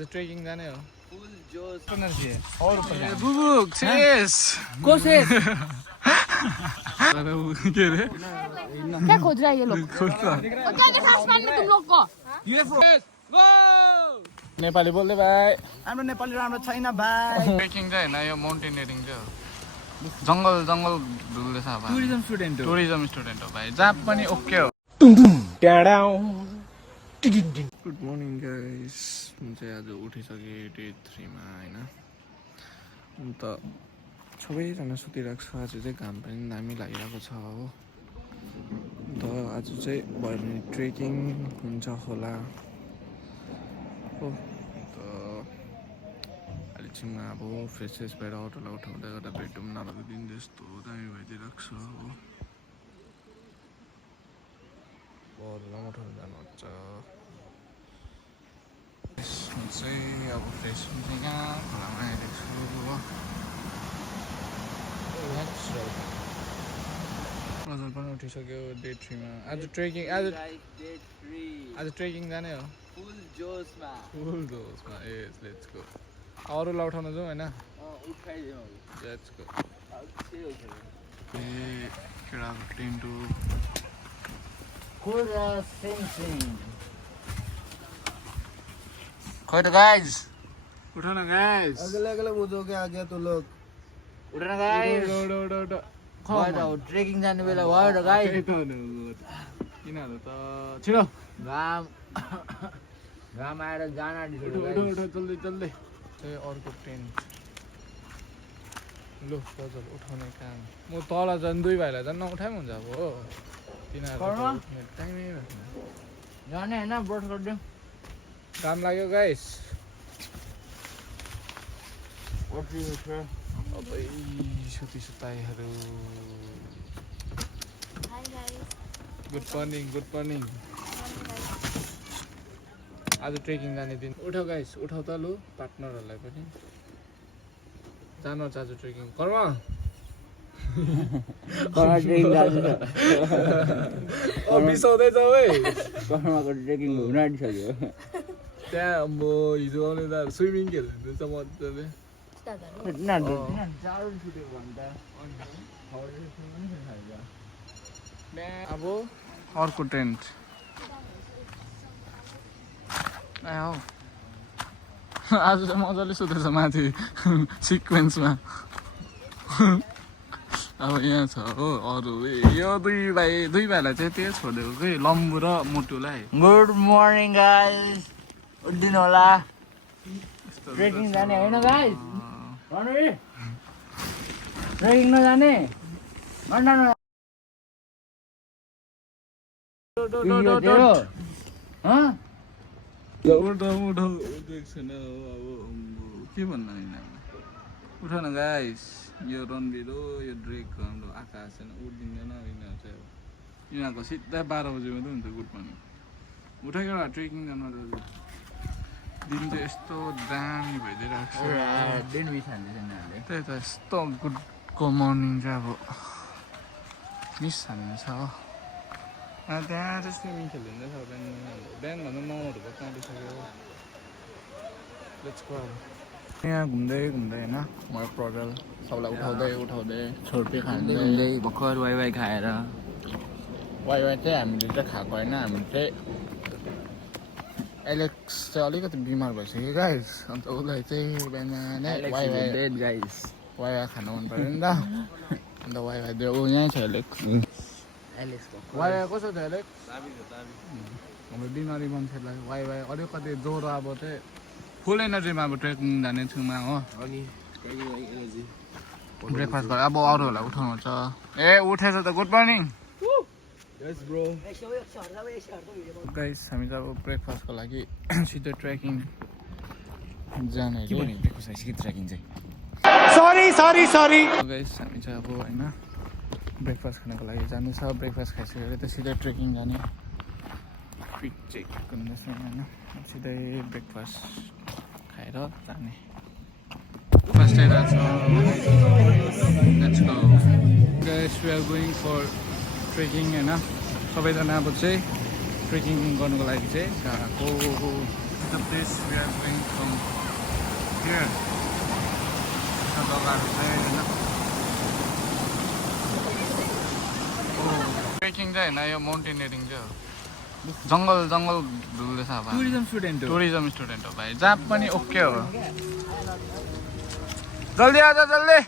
आज ट्रेकिङ जाने हो फुल जोश और ऊपर बुबु चेस कोसेस के रे क्या खोज रहा है ये लोग खोज क्या क्या सांस में तुम लोग को यूएफओ गो नेपाली बोल्दै भाइ हाम्रो नेपाली राम्रो छैन भाइ ट्रेकिङ चाहिँ हैन यो माउन्टेनियरिङ चाहिँ हो जंगल जंगल डुल्दैछ अब टुरिज्म स्टुडेन्ट हो टुरिज्म स्टुडेन्ट हो भाइ जहाँ पनि ओके हो गुड मर्निङ गाइस म चाहिँ आज उठिसकेँ डे 3 मा हैन अन्त सबैजना सुतिरहेको छ आज चाहिँ घाम पनि दामी लागिरहेको छ हो अन्त आज चाहिँ भयो भने ट्रेकिङ हुन्छ होला हो अन्त अलिकतिमा अब फ्रेस फ्रेस भएर अटोलाई उठाउँदै गर्दा भेटौँ नभएको दिन जस्तो दामी भइदिइरहेको छ हो अरूलाई उठाउनु जानुहुन्छ म चाहिँ अब फ्रेस हुन्छ यहाँ खोलामा आइरहेको छु हो मजाले पनि उठिसक्यो डे 3 मा आज ट्रेकिङ आज ट्रेकिङ जाने हो फुल जोशमा यस लेट्स गो अरूलाई उठाउन जाउँ हैन उठाइदिउँ लेट्स गो के हो केटाको टेन्ट हो कोरा सेन्सिङ खोइ त गाइज उठो न गाइज अगले अगले बुझो के आ गया तू लोग उठ ना गाइस उठ ट्रेकिङ जाने बेला भयो र गाइस किनहरू त छिटो घाम घाम आएर जान आँटिसक्यो उठ जल्दी जल्दी त्यही अर्को टेन्ट लु सजल उठाउने काम म तल झन् दुई भाइलाई झन् नउठाइ हुन्छ अब हो तिनीहरू उठ्ने टाइमै राख्नु जाने हैन ब्रोड गरिदिउँ काम लाग्यो गाइस अबै सुताइहरू गुड मर्निङ आज ट्रेकिङ जाने दिन उठाउ गाइस उठाउ त लु पार्टनरहरूलाई पनि जानुपर्छ आज ट्रेकिङ कर्म बिसाउँदैछ है कर्माको ट्रेकिङ हुन आँटिसक्यो त्यहाँ म हिजो आउने त स्विमिङ खेल्दैछ मजाले अब अर्को टेन्ट आऊ आज चाहिँ मजाले सुतेछ माथि सिक्वेन्समा अब यहाँ छ हो अरू यो दुई भाइलाई चाहिँ त्यही छोडिदिएको कि लम्बु र मुटुलाई गुड मर्निङ गाइस उठ्दिनु होला ट्रेकिङ जाने होइन गाइस ट्रेकिङ नजाने के भन्नु उठ न गाइस यो रणवीर हो यो ड्रेक हाम्रो आकाश छैन उठ्दिँदैन यिनीहरू चाहिँ अब यिनीहरूको सिधा 12 बजी मात्रै हुन्छ गुड मर्निङ उठेको एउटा ट्रेकिङ जानु दिन चाहिँ यस्तो दामी भइदिइरहेको छ त्यही त यस्तो गुडको मर्निङ चाहिँ अब मिस हाल्ने छ हो त्यहाँ चाहिँ स्विमिङ खेलिँदैछ बिहानभन्दा 9हरू बज्न आँटिसक्यो लेट्स गो यहाँ घुम्दै होइन म प्रडल सबलाई उठाउँदै छोर्पी खाँदै भर्खर वाइ खाएर वाइ चाहिँ हामीले चाहिँ खाएको होइन हामीले चाहिँ एलेक्स चाहिँ अलिकति बिमार भइसक्यो गाइस अन्त उसलाई चाहिँ बिहान वाइ खानु मन पऱ्यो नि त अन्त वाइ दियो ऊ यहीँ छ एलेक्स वाइ कस्तो छ एलेक्स हाम्रो बिमारी मान्छेलाई वाइ अलिकति ज्वरो अब चाहिँ फुल एनर्जीमा अब ट्रेकिङ जाने छेउमा हो अनि ब्रेकफास्ट गरेर अब अरूहरूलाई उठाउनु छ ए उठेछ त गुड मर्निङ गाइस हामी चाहिँ अब ब्रेकफास्टको लागि सिधै ट्रेकिङ जाने ट्रेकिङ चाहिँ सरी गाइस हामी चाहिँ अब होइन ब्रेकफास्ट खानको लागि जानु छ ब्रेकफास्ट खाइसकेर त सिधै ट्रेकिङ जाने फिट चेक गर्नुहोस् न होइन सिधै ब्रेकफास्ट खाएर जाने first guys we are going for trekking होइन सबैजना अब चाहिँ ट्रेकिङ गर्नुको लागि चाहिँ गएको the place we are going from here. The जग्गाहरु चाहिँ हैन ट्रेकिङ चाहिँ हैन यो माउन्टेनियरिङ चाहिँ हो जंगल डुल्दैछ अब टुरिज्म स्टुडेन्ट हो भाइ जहाँ पनि ओके हो जल्दी आजा जल्दी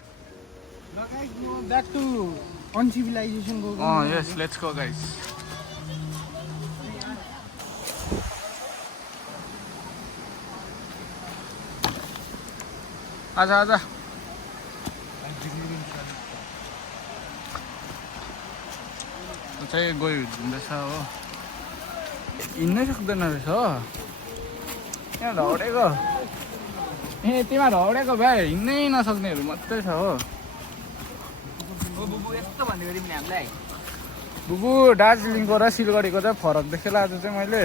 Back to uncivilization go. Oh yes, let's go guys. आजा चाहिँ गयो हिँड्दैछ हो हिँड्नै सक्दैन रहेछ हो यहाँ ढौडेको ए तिमीहरू ढौडेको भए हिँड्नै नसक्नेहरू मात्रै छ हो बुबु दार्जिलिङको र सिलगढीको चाहिँ फरक देखेर आज चाहिँ मैले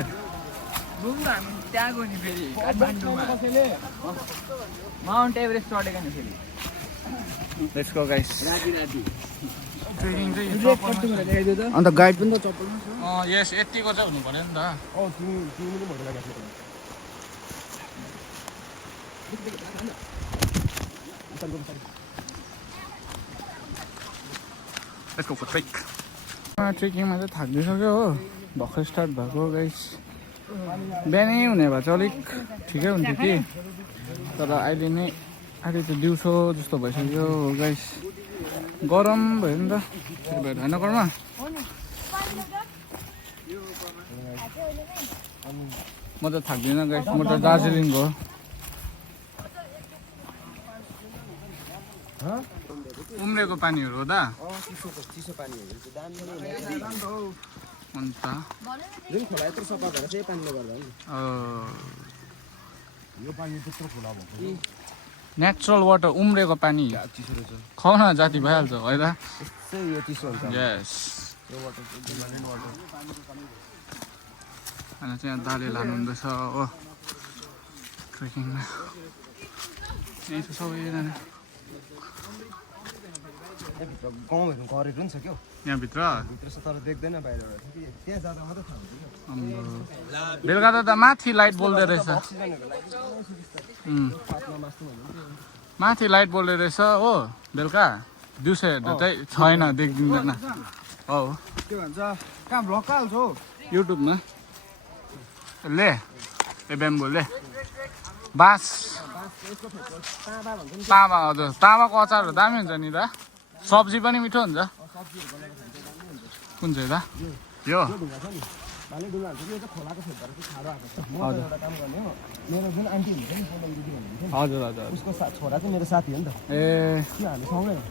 त्यहाँ गयो नि फेरि काठमाडौँमा माउन्ट एभरेस्ट चढेको नि फेरि लेट्स गो गाइस ट्रेकिङ चाहिँ अन्त गाइड पनि त चप्पलमा छ यस यतिको चाहिँ हुनु पर्यो नि त लेट्स गो फर ट्रेक ट्रेकिङमा चाहिँ थाकिसक्यो हो भर्खर स्टार्ट भएको गाइस बिहानै हुने भए चाहिँ अलिक ठिकै हुन्थ्यो कि तर अहिले नै अहिले त दिउँसो जस्तो भइसक्यो गाइस गरम भयो नि त त्यही भएर होइन घरमा म त थाक्दिनँ गाइस म त दार्जिलिङको उम्रेको पानीहरू हो दा चिसो पानीहरू चाहिँ दामी हुन्छ जुन खोला यत्रो सफा भएर चाहिँ पानीले गर्दा नि यो पानी त्यत्रो खोला भएको नेचुरल वाटर उम्रेको पानी चिसो रहेछ खुवाउन जाति भइहाल्छ है त यस्तै यो चिसो हुन्छ यस यो वाटर चाहिँ वाटर अनि चाहिँ यहाँ दाले लानुहुँदैछ हो ट्रेकिङमा यही छ सबैजना भित्र गाउँहरू घरहरू पनि छ क्या यहाँभित्र भित्र छ तर देख्दैन बाहिरबाट त्यहाँ जाँदा मात्रै थाहा हुन्छ बेलुका त माथि लाइट बोल्दै रहेछ माथि लाइट बोल्दै रहेछ हो बेलुका दिउँसो हेर्दा चाहिँ छैन देखिँदैन हो के भन्छ कहाँ भ्लग हाल्छ हौ युट्युबमा ले ए बेम्बोले बाँस तामा हजुर तामाको अचारहरू दामी हुन्छ नि त सब्जी पनि मिठो हुन्छ कुन चाहिँ दा यो भाले डुल्ला हुन्छ यो चाहिँ खोलाको फेदबाट चाहिँ छाडो आएको छ म एउटा काम गर्ने हो मेरो जुन आन्टी हुन्छ नि सोनाली दिदी भन्नुहुन्छ नि हजुर हजुर उसको छोरा चाहिँ मेरो साथी हो नि त ए त्यो हामी सँगै हो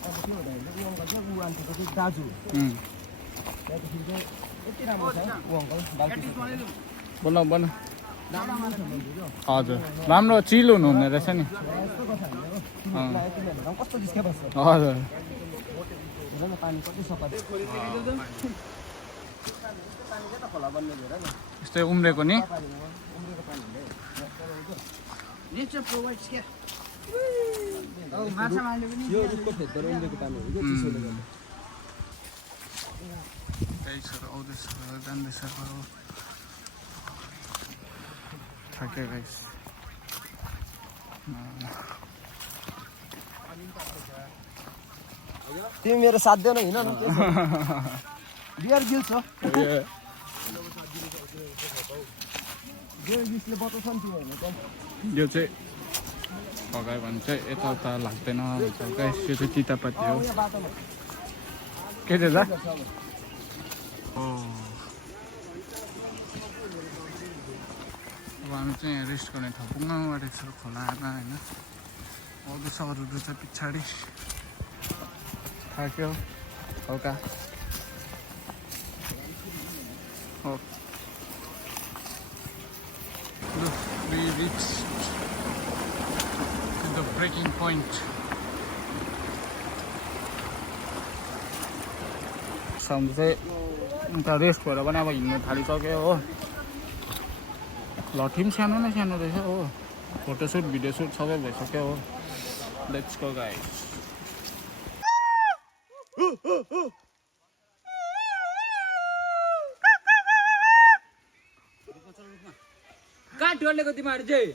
अब के हुँदाखेरि चाहिँ ऊ अङ्कल चाहिँ ऊ आन्टीको चाहिँ दाजु हो त्यहाँदेखि चाहिँ यति राम्रो छ ऊ अङ्कल बाल्टी बोल्न बोल्न राम्रो छ मान्छे क्या हजुर राम्रो चिल हुनुहुने रहेछ नि यस्तो कथा हामीले यति हेर्दा कस्तो जिस्के बस्छ हजुर हेर न पानी कति सफा छ खोला बन्ने हेर न यस्तै उम्रेको नि उम्रेको पानीले नेचर प्रोभाइड्स क्या माछा मार्ने पनि यो रुखको फेदबाट उम्रेको पानीहरू क्या चिसोले गर्दा गाइसहरू आउँदैछ जाँदैछ थाक्यो गाइस तिमी मेरो साथ देऊ न हिँड न बियर गिल्छ बियर गिल्सले बताउँछ नि त्यो होइन यो चाहिँ पकायो भने चाहिँ यताउता लाग्दैन भन्छ गाइस यो चाहिँ तितापाती हो के चाहिँ दा अब हामी चाहिँ यहाँ रेस्ट गर्ने ठाउँ पुग्न आँटेको छ खोलामा होइन आउँदैछ अरूहरू चाहिँ पछाडि थाक्यो हल्का हो Look, we reached to the breaking point. हाम्रो चाहिँ उता रेस्ट भएर पनि अब हिँड्नु थालिसक्यो हो लट्ठी पनि सानो न सानो रहेछ हो फोटोसुट भिडियो सुट सबै भइसक्यो हो लेट्स गो गाइस डल्लेको तिमीहरू चाहिँ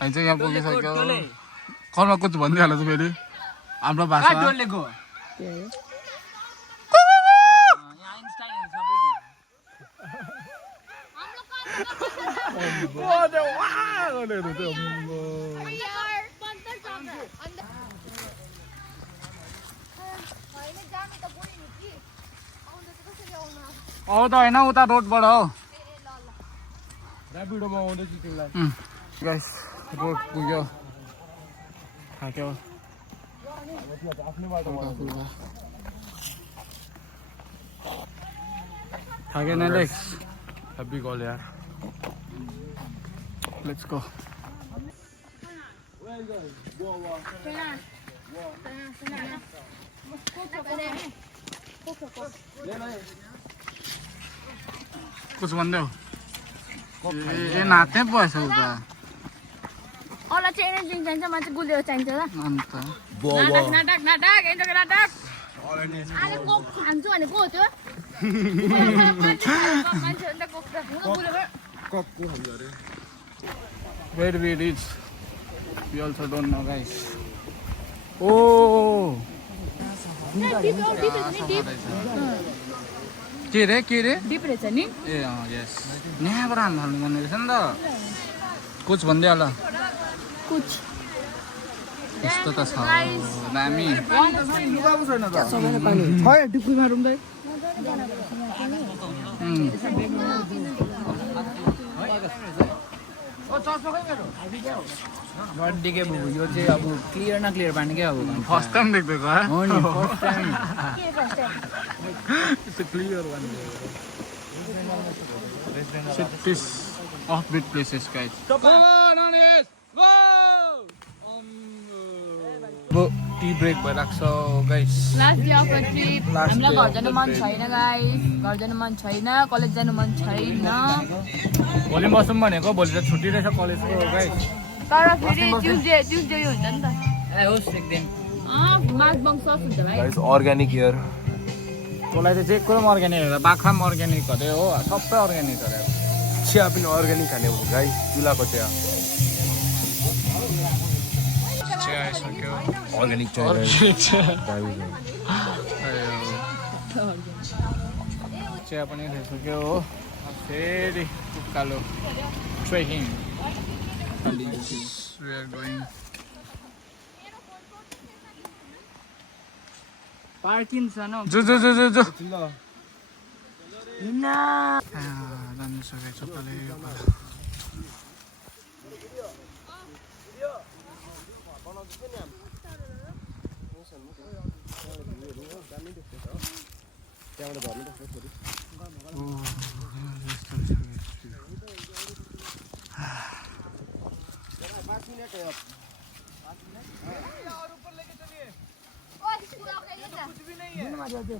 हामी चाहिँ यहाँ पुगिसक्यो कलमा कुछ भनिदिइहाल्नु चाहिँ फेरि हाम्रो भाषामा डल्लेको अब त होइन उता रोडबाट हौ ऱ्यापिडोमा आउँदैछु तिमीलाई गाइस रोड पुग्यो थाक्यो आफ्नै बाटो थाक्यो न लेक्स हेप्पी कल यार लेट्स गो कुछ भन्दै ए नाच्नै परेछ उता अरूलाई चाहिँ एनर्जी चाहिन्छ मलाई चाहिँ गुलियो चाहिन्छ ल अन्त नाटक नाटक एन्जोको नाटक आले कोक खान्छु भनेको हो त्यो मान्छे अन्त कोक त गुलियो कपको हाम्रो अरे where we reach we also don't know guys oh के रे डिप रहेछ नि ए यस यहाँबाट हाल्नु पर्ने रहेछ नि त कुछ भनिदिइहाल कुछ यस्तो त छ दामी लुगाको छैन त सबैले पानी छ डिप्कुमा रुम्दै के बुबु यो चाहिँ अब क्लियर न क्लियर पानी क्या अब फर्स्ट टाइम देख्दैछ हो नि first time It's a clear one. This off-beat places, guys. Go, Nanis! Go! Tea break भइरहेको छ, guys. Last day of the trip Last हामीलाई day घर of जानु the मन trip. छैन गाइस घर जानु मन छैन कलेज जानु मन छैन भोलि बसौँ भनेको भोलि त छुट्टी रहेछ कलेजको गाइस तर फेरि ट्युसडे हुन्छ नि त ए होस् एक दिन मार्च बङ्क सस हुन्छ भाइ गाइस अर्ग्यानिक हियर तँलाई चाहिँ जे कुरो पनि अर्ग्यानिक हो बाख्रा पनि अर्ग्यानिक अरे हो सबै अर्ग्यानिक अरे चिया पनि अर्ग्यानिक खाने हो गाइस चुलाको चिया चिया आइसक्यो अर्ग्यानिक चिया चिया पनि खाइसक्यो हो फेरि उकालो trekking we are going parking छ न जो ल जानु सकेको सबैले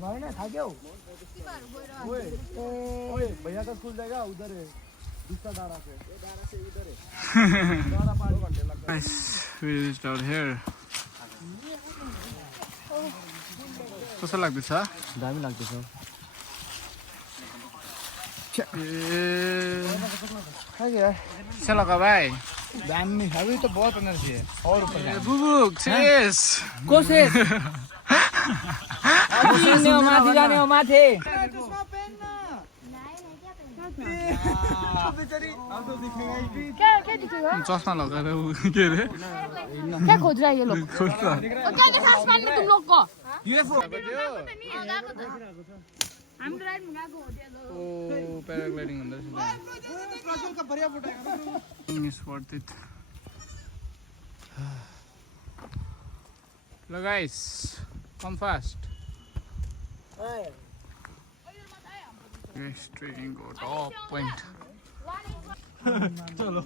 भएन थाक्यो ओए भैया का स्कूल जाएगा उधर है दूसरा दारा से उधर है दारा 5 घंटे लगता है Guys, we reached out here. कस्तो लाग्दैछ दामी लाग्दैछ चलो भाइ दामी अभी तो बहुत एनर्जी है और ऊपर बुबुक शेष कोसे जाने हो माथि जाने हो माथि क्या दिखेगा चस्मा लगाएर के अरे क्या खोज रहा है ये लोग खोज्छ और क्या क्या सांस मारने तुम लोग को हम ड्राइव में गएको हो त्यो ओ प्याराग्लाइडिङ हुँदैछ मिस वर्थ इट ल guys come fast Yes, trekking को टप पोइन्ट चलो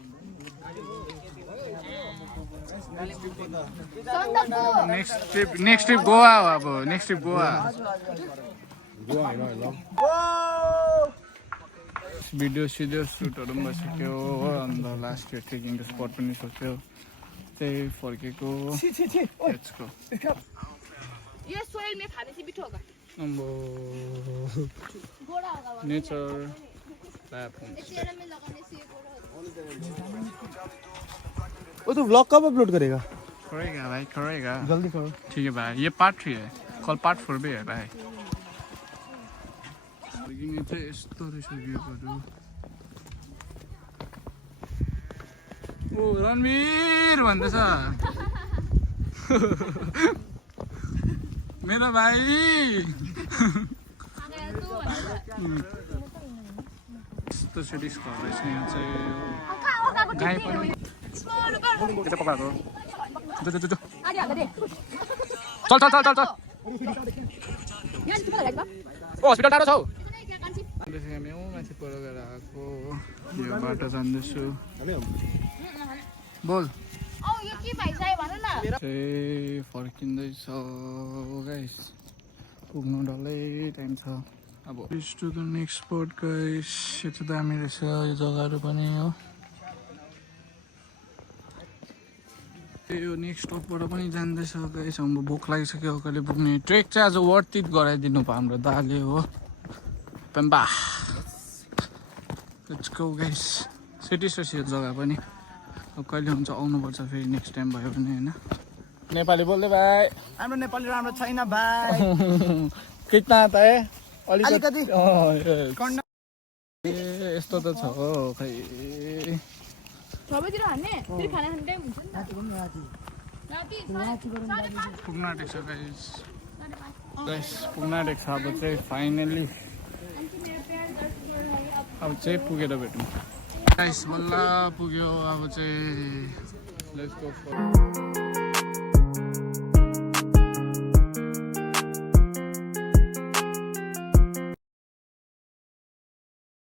नेक्स्ट ट्रिप गोवा हो अब नेक्स्ट ट्रिप गोवा भिडियो सुटहरू पनि भइसक्यो हो अन्त लास्ट इयर ट्रेकिङको स्पट पनि सोच्यो त्यही फर्केको लेट्सको ये सोइल में खाने से भी ठोगा अम्बो गोड़ा होगा नेचर ल्याब होमस्टे वो तो व्लॉग कब अपलोड करेगा करेगा भाई करेगा जल्दी करो ठीक है भाई ये पार्ट 3 है कल पार्ट 4 भी है भाई लेकिन ये चाहिँ यस्तो रहेछ भ्यूहरू ओ रणवीर भन्दैछ मेरो भाइ यस्तो सिटिस घर रहेछ यहाँ चाहिँ गाई पनि के चाहिँ पकाएको चल चल चल चल चल ओ हस्पिटल टाढो छौ हामी माथि पर गएर आएको यो बाटो जान्दैछु बोल चाहिँ फर्किँदैछ गाइस पुग्नु डल्लै टाइम छ अब to the next spot guys यो चाहिँ दामी रहेछ यो जग्गाहरू पनि हो यो नेक्स्ट स्टपबाट पनि जाँदैछ गाइस हाम्रो भोक लागिसक्यो कहिले पुग्ने ट्रेक चाहिँ आज वर्थित गराइदिनु भयो हाम्रो दाले हो Pemba let's go guys cities रहेछ यो जग्गा पनि अब कहिले हुन्छ आउनुपर्छ फेरि नेक्स्ट टाइम भयो भने होइन नेपाली बोल्दै भाइ हाम्रो नेपाली राम्रो छैन भाइ कितना त है अलिकति ए यस्तो त छ हो खै सबैतिर हान्ने फेरि खाना खाने टाइम हुन्छ नि पुग्न आँटेको छ गाइस पुग्न आँटेको छ अब चाहिँ फाइनल्ली अब चाहिँ पुगेर भेटौँ गाइस बल्ल पुग्यो अब चाहिँ लेट्स गो फर